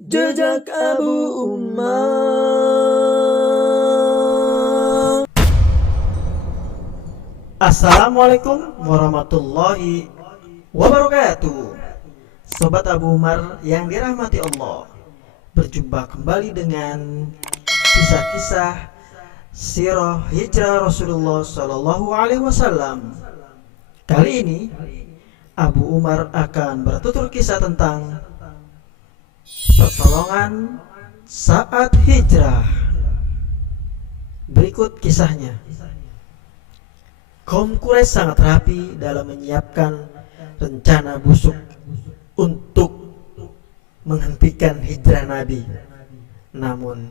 Jejak Abu Umar. Assalamualaikum warahmatullahi wabarakatuh. Sobat Abu Umar yang dirahmati Allah, berjumpa kembali dengan kisah-kisah sirah hijrah Rasulullah Shallallahu Alaihi Wasallam. Kali ini Abu Umar akan bertutur kisah tentang pertolongan saat hijrah. Berikut kisahnya. Kaum Quraisy sangat rapi dalam menyiapkan rencana busuk untuk menghentikan hijrah Nabi. Namun,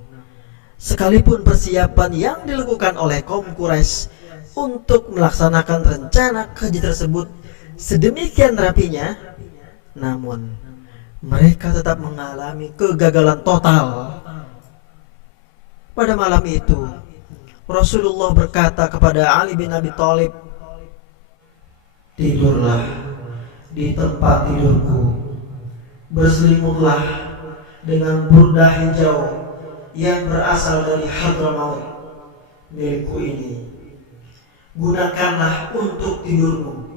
sekalipun persiapan yang dilakukan oleh kaum Quraisy untuk melaksanakan rencana keji tersebut sedemikian rapinya, namun mereka tetap mengalami kegagalan total. Pada malam itu, Rasulullah berkata kepada Ali bin Abi Thalib, "Tidurlah di tempat tidurku, berselimutlah dengan burdah hijau yang berasal dari Hadramaut milikku ini. Gunakanlah untuk tidurmu.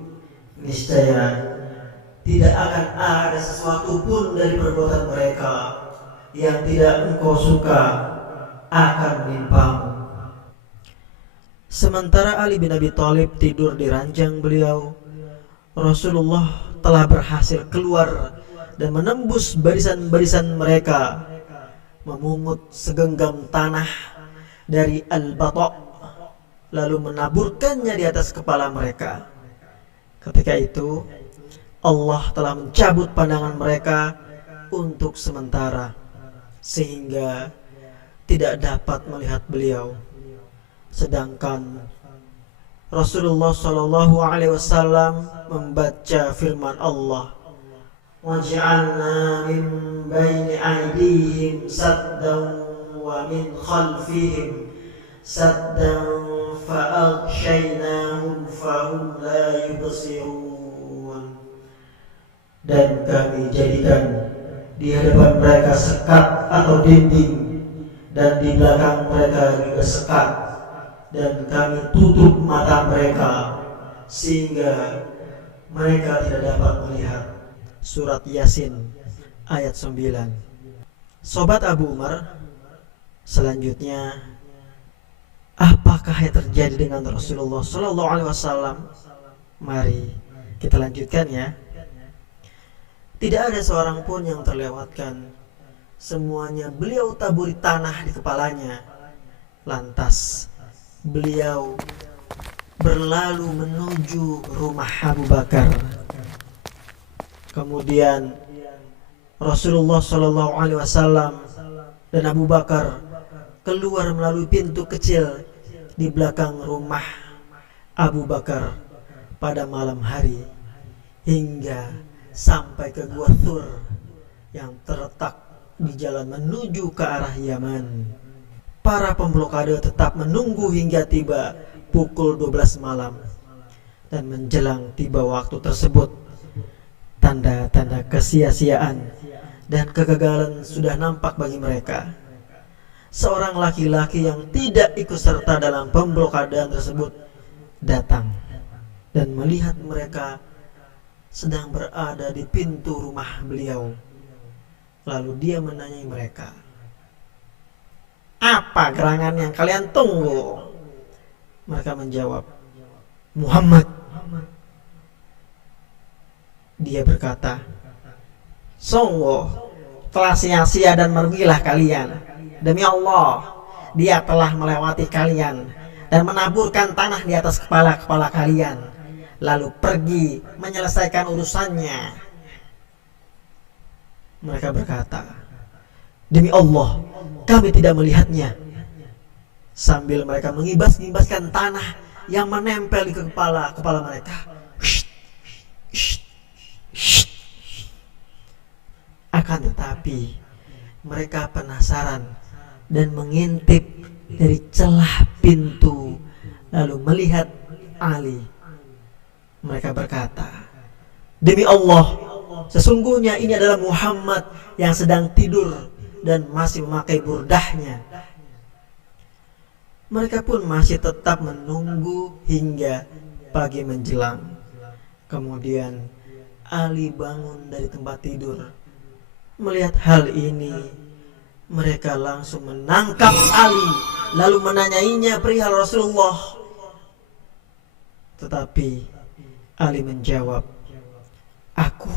Niscaya tidak akan ada sesuatu pun dari perbuatan mereka yang tidak engkau suka akan menimpamu." Sementara Ali bin Abi Thalib tidur di ranjang beliau, Rasulullah telah berhasil keluar dan menembus barisan-barisan mereka, memungut segenggam tanah dari Al-Bata', lalu menaburkannya di atas kepala mereka. Ketika itu Allah telah mencabut pandangan mereka untuk sementara, sehingga tidak dapat melihat beliau. Sedangkan Rasulullah Shallallahu Alaihi Wasallam membaca firman Allah, "Waj'alna min baini aydihim saddan wa min khalfihim saddan fa'aghshaynahum fahum la yubsirun." Dan kami jadikan di hadapan mereka sekat atau dinding, dan di belakang mereka juga sekat, dan kami tutup mata mereka sehingga mereka tidak dapat melihat. Surat Yasin ayat 9. Sobat Abu Umar, selanjutnya apakah yang terjadi dengan Rasulullah Shallallahu Alaihi Wasallam? Mari kita lanjutkan ya. Tidak ada seorang pun yang terlewatkan. Semuanya beliau taburi tanah di kepalanya. Lantas beliau berlalu menuju rumah Abu Bakar. Kemudian Rasulullah Shallallahu Alaihi Wasallam dan Abu Bakar keluar melalui pintu kecil di belakang rumah Abu Bakar pada malam hari, hingga sampai ke Gua Thur yang terletak di jalan menuju ke arah Yaman. Para pemblokade tetap menunggu hingga tiba pukul 12 malam. Dan menjelang tiba waktu tersebut, tanda-tanda kesia-siaan dan kegagalan sudah nampak bagi mereka. Seorang laki-laki yang tidak ikut serta dalam pemblokadean tersebut datang dan melihat mereka sedang berada di pintu rumah beliau. Lalu dia menanyai mereka, "Apa gerangan yang kalian tunggu?" Mereka menjawab, "Muhammad." Dia berkata, "Sungguh telah sia-sia dan merugilah kalian. Demi Allah, dia telah melewati kalian dan menaburkan tanah di atas kepala-kepala kalian, lalu pergi menyelesaikan urusannya." Mereka berkata, "Demi Allah, kami tidak melihatnya." Sambil mereka mengibas-ngibaskan tanah yang menempel di kepala mereka. Akan tetapi mereka penasaran dan mengintip dari celah pintu, lalu melihat Ali. Mereka berkata, "Demi Allah, Sesungguhnya ini adalah Muhammad yang sedang tidur dan masih memakai burdahnya. Mereka pun masih tetap menunggu hingga pagi menjelang. Kemudian Ali bangun dari tempat tidur. Melihat hal ini, mereka langsung menangkap Ali lalu menanyainya perihal Rasulullah. Tetapi Ali menjawab, "Aku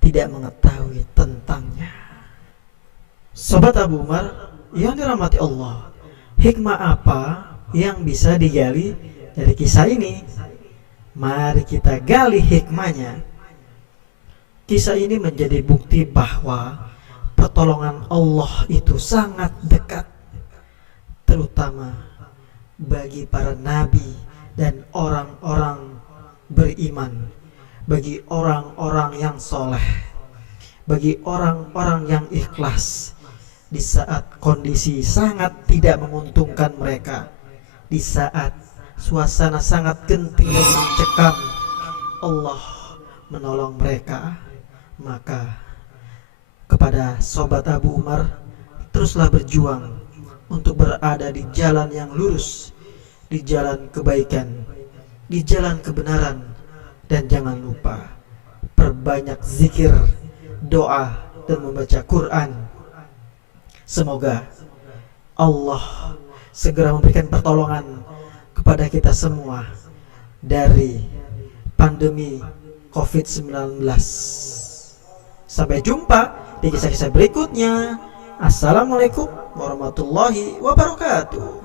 tidak mengetahui tentangnya." Sobat Abu Umar yang dirahmati Allah, hikmah apa yang bisa digali dari kisah ini? Mari kita gali hikmahnya. Kisah ini menjadi bukti bahwa pertolongan Allah itu sangat dekat, terutama bagi para nabi dan orang-orang beriman, bagi orang-orang yang soleh, bagi orang-orang yang ikhlas. Di saat kondisi sangat tidak menguntungkan mereka, di saat suasana sangat genting dan mencekam, Allah menolong mereka. Maka kepada sobat Abu Umar, teruslah berjuang untuk berada di jalan yang lurus, di jalan kebaikan, di jalan kebenaran. Dan jangan lupa perbanyak zikir, doa, dan membaca Quran. Semoga Allah segera memberikan pertolongan kepada kita semua dari pandemi COVID-19. Sampai jumpa di kisah-kisah berikutnya. Assalamualaikum warahmatullahi wabarakatuh.